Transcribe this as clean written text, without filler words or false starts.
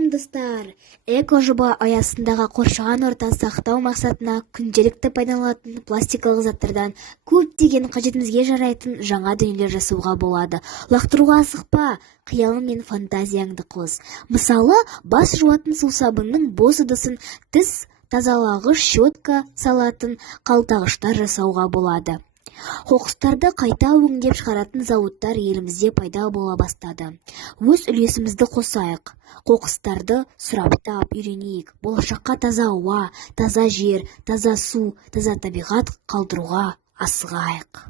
Сәлем достар! Эко-жоба аясындағы қоршаған ортаны сақтау мақсатына күнделікті пайдаланылатын пластикалық заттардан көптеген қажетімізге жарайтын жаңа дүниелер жасауға болады. Лақтыруға асықпа, қиялың мен фантазияңды қос. Мысалы, бас жуатын сусабынның бос ыдысын, тіс тазалағыш щетка салатын қалтағыштар жасауға болады. Қоқыстарды қайта өңдеп шығаратын зауыттар елімізде пайда бола бастады. Өз үлесімізді қосайық. Қоқыстарды сұраптап үйренейік. Болашаққа таза ауа, таза жер, таза су, таза табиғат қалдыруға асығайық.